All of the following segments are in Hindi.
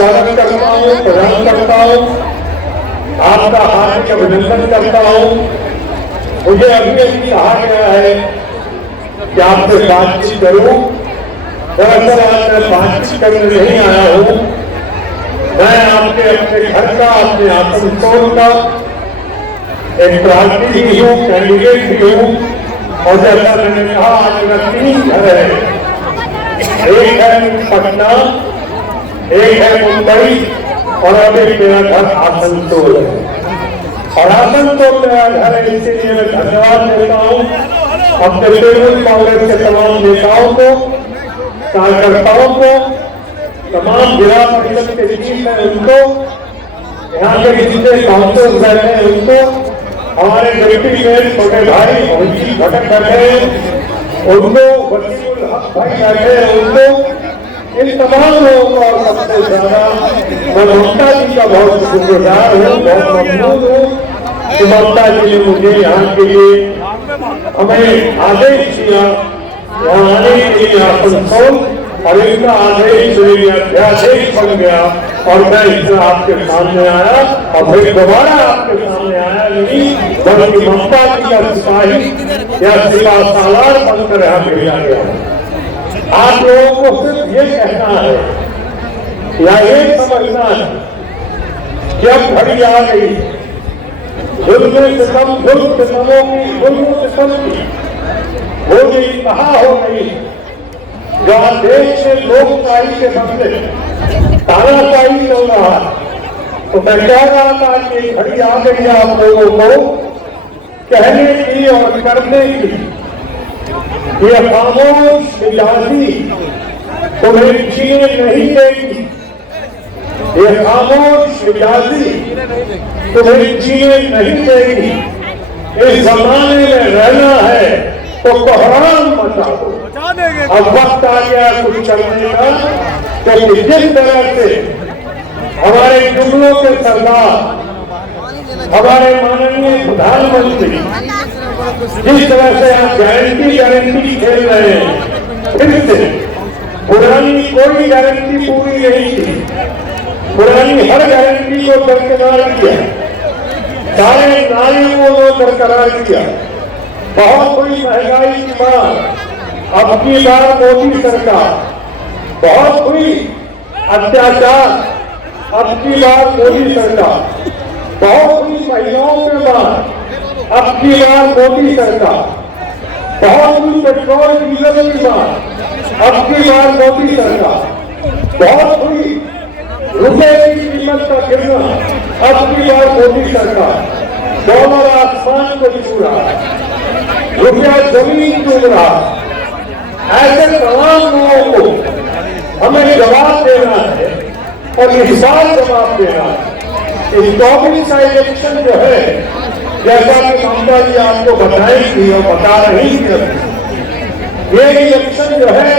स्वागत करता हूँ, प्रणाम करता हूँ, आपका हार्दिक अभिनंदन करता हूँ। मुझे अभी अभी कहा गया है कि आपसे बातचीत करूं। दरअसल आज मैं बातचीत करने नहीं आया हूं, मैं आपके अपने घर का, अपने आसनसोल का एक प्रार्थी भी हूँ, कैंडिडेट भी हूँ। और जैसा मैंने कहा, आज मेरा 3 घर है। एक है पटना, एक है मुंबई और अब एक मेरा घर आसनसोल है। और आसनसोल मेरा घर है, इसीलिए मैं धन्यवाद देता हूँ अपने तृणमूल कांग्रेस के तमाम नेताओं को, कार्यकर्ताओं को, तमाम जिला परिषद के चीफ है उनको, यहाँ के जितने काउंसिलर बैठे हैं उनको, हमारे डिप्टी मेयर छोटे भाई मोहजी भटक बैठे हैं उनको, वकील हक भाई बैठे हैं उनको, इन तमाम लोगों को और सबसे ज्यादा मैं ममता जी का बहुत शुक्रगुजार हूँ, बहुत ममनून हूँ कि ममता जी ने मुझे यहाँ के लिए हमें आदेश दिया, यहाँ आने के लिए आसनसोल, और इनका आदेश मेरी अध्यादेश बन गया और मैं इसमें आपके सामने आया और फिर दोबारा आपके सामने आया नहीं, बल्कि ममता जी का सिपाही या सिपा सालार बनकर यहाँ भेजा गया। आप लोगों को सिर्फ ये कहना है या ये समझना है, जब घड़ी आ गई जुल्म सितमों की हो गई, कहा हो गई, जहाँ देश में लोकशाही के बदले तानाशाही चल रहा, तो मैं कह रहा था कि घड़ी आ गई आप लोगों को कहने की और करने की। ये खामोश मिजाजी तुम्हें जीने नहीं देगी, ये खामोश मिजाजी तुम्हें जीने नहीं देगी। इस जमाने में रहना है तो कोहराम मचा दो। अब वक्त आ गया कुछ करने का, तो जिस तरह से हमारे जुमलों के सरदार, हमारे माननीय प्रधानमंत्री जिस तरह से आप गारंटी खेल रहे हैं, फिर से पुरानी कोई गारंटी पूरी नहीं थी, पुरानी हर गारंटी को बरकरार किया, सारे नारियों को बरकरार किया। बहुत हुई महंगाई की बात, अब की बार मोदी सरकार, बहुत हुई अत्याचार, अब की बार मोदी सरकार, बहुत हुई महिलाओं के बाद, अब की बार मोदी सरकार, बहुत हुई पेट्रोल डीजल की बात, अब की बार मोदी सरकार, बहुत हुई रुपए की कीमत का गिरना, अब की बार मोदी सरकार, डॉलर आसमान को छू रहा, रुपया जमीन चूम रहा। ऐसे तमाम लोगों को हमें जवाब देना है और हिसाब जवाब देना है। इस 24 का इलेक्शन जो है, जैसा कि ममता जी आपको बताएंगी और बता रही थी, ये इलेक्शन जो है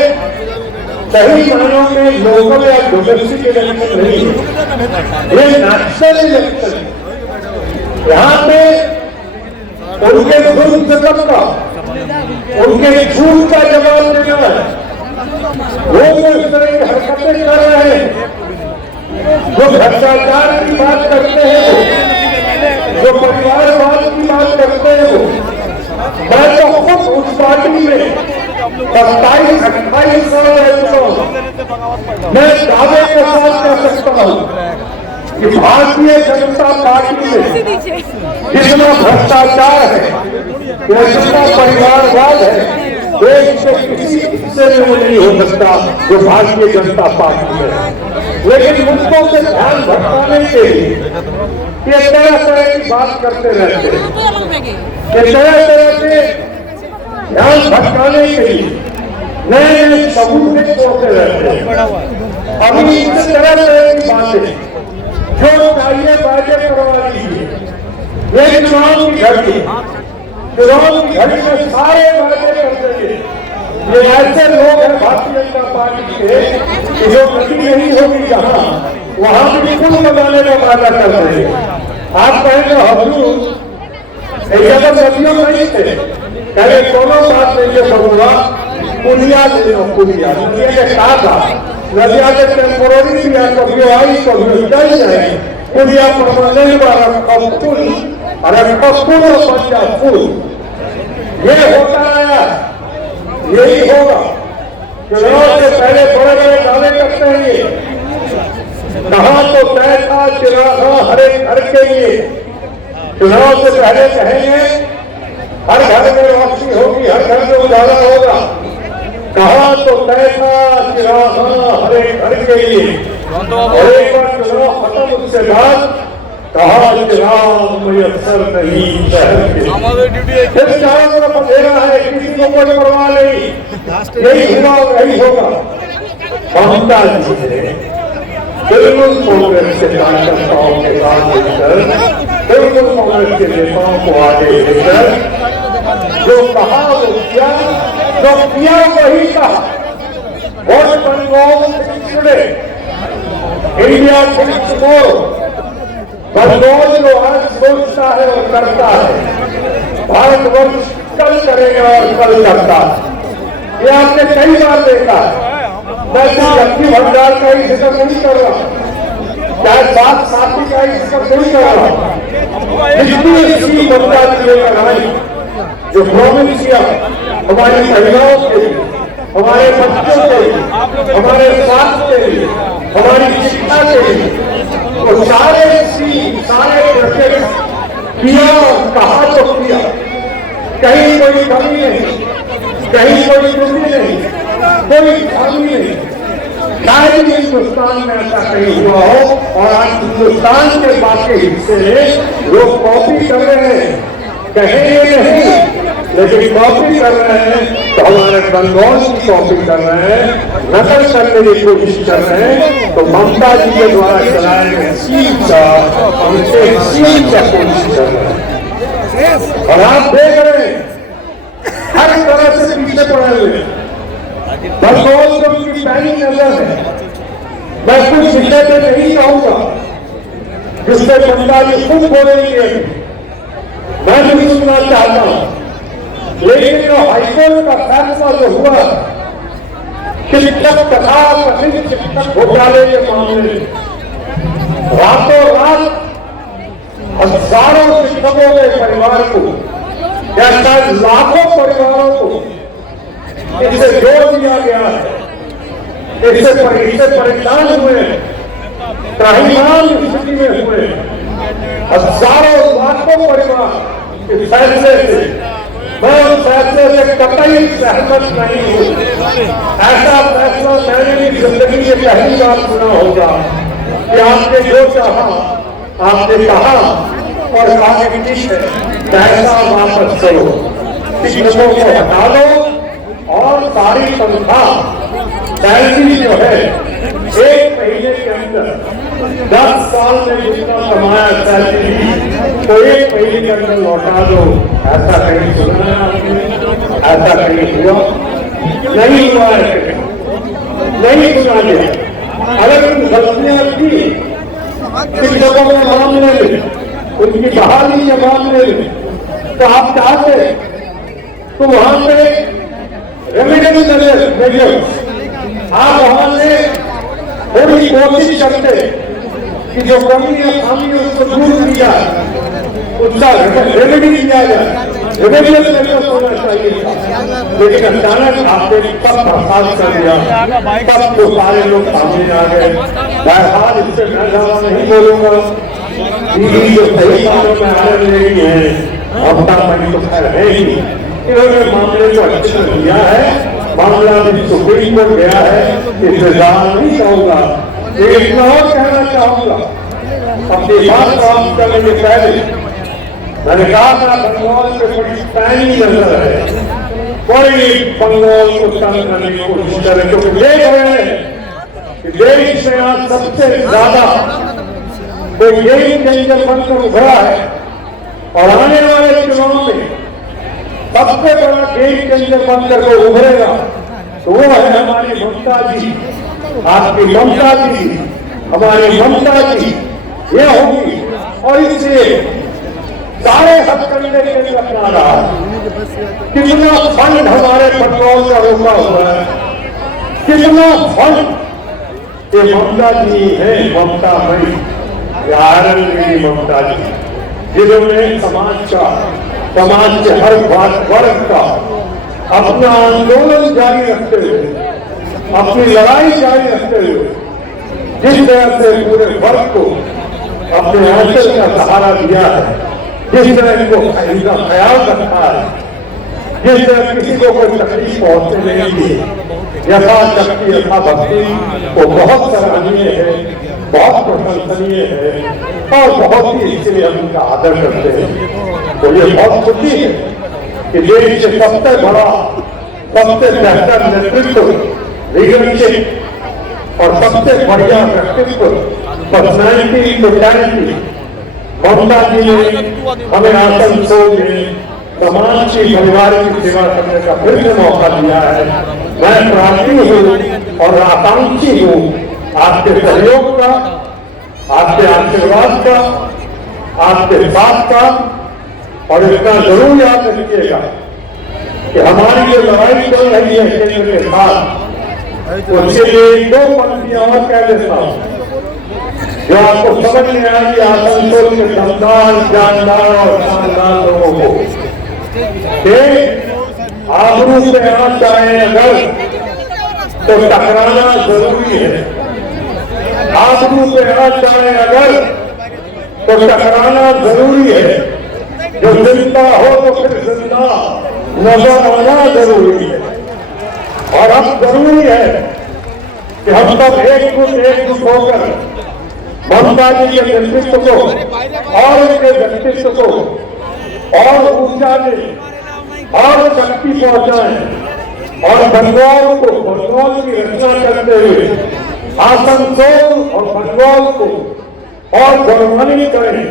सही मानों में लोकल या डोमेस्टिक इलेक्शन नहीं है, ये नेशनल इलेक्शन है। यहाँ पे उनके जुल्म सितम का, उनके झूठ का जवाब देना है। वो इस तरह की हरकतें कर रहे हैं, जो भ्रष्टाचार की बात करते हैं, जो परिवारवाद की बात करते हैं, मैं तो खुद उस पार्टी में 27-28 साल रह चुका हूँ। मैं दावे के साथ कह सकता हूँ कि भारतीय जनता पार्टी में जितना भ्रष्टाचार है, जितना परिवारवाद है, देश के किसी हिस्से में वो नहीं हो सकता जो भारतीय जनता पार्टी में। लेकिन मुद्दों से ध्यान भटकाने के लिए ये तरह तरह की बात करते रहते हैं, ये तरह तरह के ध्यान भटकाने के लिए नए नए सबूत तोड़ते रहते हैं। अभी इस तरह तरह की बातें जो चाहिए वायदे करवा लीजिए, ये चुनाव की घड़ी, चुनाव की घड़ी में सारे वायदे करते थे। ये ऐसे लोग हैं भारतीय जनता पार्टी के जो गति नहीं होगी जहां, वहां भी कुल लगाने का वादा कर रहे हैं। आप कहेंगे हजूर जगह नदियों नहीं थे, कहे कोनो बात नहीं है बबुआ, पुलिया दे दो, पुलिया के साथ नदिया के टेम्पोररी या कभी आई कभी चल जाए पुलिया परमानेंट वाला फूल अरे फूल और बच्चा फूल ये होता है, यही होगा। चुनाव से पहले बड़े बड़े दावे करते हैं ये, कहा तो तय था चिराग हर एक घर के लिए। चुनाव से पहले कहेंगे हर घर में रोशनी होगी, हर घर में उजाला होगा। कहा तो तय था चिराग हर एक घर के लिए, और एक बार चुनाव खत्म उसके बाद कहा चिराग मुयस्सर नहीं शहर के। फिर चारों तरफ अंधेरा है, किसी को कोई परवाह नहीं, यही हुआ यही होगा। ममता जी ने बिल्कुल कांग्रेस के कार्यकर्ताओं के साथ मिलकर, बिल्कुल कांग्रेस के नेताओं को आगे लेकर जो कहा वो किया, जो किया वही कहा। वोट बंगाल इंडिया बंगाल जो आज सोचता है और करता है, भारतवर्ष कल करेगा और कल करता है। ये आपने कई बार देखा है। मैं लक्ष्मी भंडार का ही जिक्र नहीं कर रहा, चाहे सात साथी का ही जिक्र नहीं कर रहा। जितनी इसकी ममता लेकर आई, जो प्रॉमिस किया हमारी महिलाओं के लिए, हमारे बच्चों के लिए, हमारे स्वास्थ्य के लिए, हमारी शिक्षा के लिए, तो सारे प्रोजेक्ट किया, कहा तो किया। कहीं कोई कमी नहीं, कहीं कोई त्रुटि नहीं, कोई खामी नहीं। शायद हिंदुस्तान में ऐसा कहीं हुआ हो, और आज हिंदुस्तान के बाकी हिस्से लोग कॉपी कर रहे हैं, कहेंगे नहीं लेकिन कॉपी कर रहे हैं। तो हमारे बंगाल की कॉपी कर रहे हैं, नकल करने की कोशिश कर रहे हैं। तो ममता जी के द्वारा चलाए गए सीट का हमसे सीट का कोशिश कर रहे हैं, और आप देख रहे हैं हर तरह से पीछे पड़े हुए बंगाल को उनकी पहली नजर है। मैं कुछ विषय पे नहीं कहूंगा जिससे ममता जी खुद बोलेंगे, मैं नहीं सुनना चाहता हूं, लेकिन जो हाईकोर्ट का फैसला जो हुआ शिक्षक तथा कथित शिक्षक घोटाले के मामले में, रातों रात हजारों शिक्षकों के परिवार को या शायद लाखों परिवारों को इससे जोड़ दिया गया है, इससे परेशान हुए, त्राहिमाम स्थिति में हुए हजारों लाखों परिवार इस फैसले से। मैं उस फैसले से कतई सहमत नहीं हूँ। ऐसा फैसला मैंने भी जिंदगी में पहली बार सुना होगा कि आपने जो चाहा आपने कहा और कहा कि ठीक है पैसा वापस करो, शिक्षकों को हटा दो और सारी तनख्वाह सैलरी जो है 1 महीने के अंदर 10 साल में जितना कमाया सैलरी तो 1 महीने के अंदर लौटा दो। ऐसा कहीं सुना है आपने? ऐसा कहीं हुआ? नहीं हुआ है, नहीं सुना गया। अगर उन गलतियां की शिक्षकों के मामले में, उनकी बहाली के मामले में, तो आप चाहते तो वहां पे रेमेडियल मेजर्स आप वहां से थोड़ी कोशिश करते कि जो कमी है खामी है उसको दूर किया जाए, उसका रेमेडी किया जाए, रेमेडियल मेजर्स होना चाहिए था। लेकिन अचानक आपने सब बर्खास्त कर दिया, सब तो सारे लोग सामने आ गए। बहरहाल इससे मैं ज्यादा नहीं बोलूंगा। दीदी जो सही मामलों में आ रही है ममता बनी तो खैर है ही, इन्होंने मामले को अच्छे से लिया है, मामला भी सुप्रीम कोर्ट गया है, इससे ज्यादा नहीं कहूंगा। लेकिन इतना और कहना चाहूंगा, अपनी बात प्राप्त करने के पहले मैंने कहा था बंगाल पे बड़ी पैनी नजर है, कोई बंगाल को तंग करने की कोशिश करे, क्योंकि देख रहे हैं कि देश में आज सबसे ज्यादा तो यही चेंजर बनकर उभरा है, और आने वाले चुनाव में सबसे बड़ा गेम चेंजर बनकर को उभरेगा तो वो है हमारी ममता जी, आपकी ममता जी, हमारी ममता जी ये होगी। और इसलिए सारे हथकंडे के अपना रहा है। कितना फंड हमारे पेट्रोल का रोका हुआ है, कितना फंड कि ममता जी है ममता मई, आयरन लेडी ममता जी, जिन्होंने समाज के हर वर्ग का अपना आंदोलन जारी रखते हुए, अपनी लड़ाई जारी रखते हुए जिस तरह से पूरे वर्ग को अपने आंचल का सहारा दिया है, जिस तरह इनको इनका ख्याल रखा है, जिस तरह किसी को कोई तकलीफ पहुंचने नहीं दी, यथाशक्ति यथा भक्ति, वो बहुत सराहनीय है, बहुत प्रशंसनीय है और बहुत ही इसलिए हम उनका आदर करते हैं। तो ये बहुत खुशी है कि देश के सबसे बड़ा, सबसे बेहतर नेतृत्व, लीडरशिप और सबसे बढ़िया व्यक्तित्व, पर्सनैलिटी, टोटैलिटी ममता जी ने हमें आसनसोल में समाज की, परिवार की सेवा करने का फिर से मौका दिया है। मैं प्रार्थी हूँ और आकांक्षी हूँ आपके सहयोग का, आपके आशीर्वाद का, आपके साथ का। और इतना जरूर याद रखिएगा कि हमारी जो लड़ाई चल रही है केंद्र के साथ, उसके लिए 2 पंक्तियां और कह देता हूं जो आपको समझ में आएगी आसनसोल के दमदार, जानदार और शानदार लोगों को। आबरू पे आंच आए अगर तो टकराना जरूरी है, आबरू पे आंच आए अगर तो टकराना जरूरी है। जो जिंदा हो तो फिर जिंदा नजर आना जरूरी है। और अब जरूरी है कि हम सब एकजुट होकर ममता जी के नेतृत्व को और उनके व्यक्तित्व को और ऊर्जा दें और शक्ति पहुंचाएं और बंगाल की रचना करते हुए आसनसोल और बंगाल को और गौरवान्वित करें,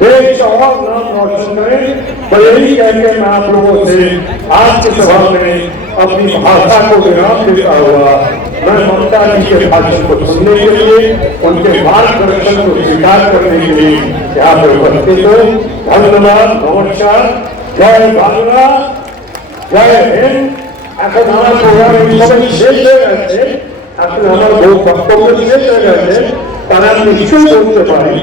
देश और नाम रोशन करें। तो यही कहकर मैं आप लोगों से आज की सभा में अपनी भाषा को विराम देता हुआ मैं ममता जी के भाषण को सुनने के लिए, उनके मार्गदर्शन को स्वीकार करने के लिए यहाँ पर उपस्थित हूँ। धन्यवाद, नमस्कार, जय बांग्ला, जय हिंद। এখন আমার প্রোগ্রামে সবাই শেষ হয়ে গেছে, এখন আমার বহু বক্তব্য শেষ হয়ে গেছে, তারা নিশ্চয়ই বলতে পারি